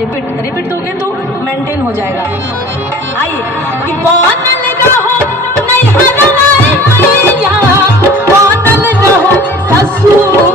Repeat repeat दोगे तो maintain हो जाएगा। आइए कि बनल रहो नहीं हरलाई मैया, बनल रहो ससुर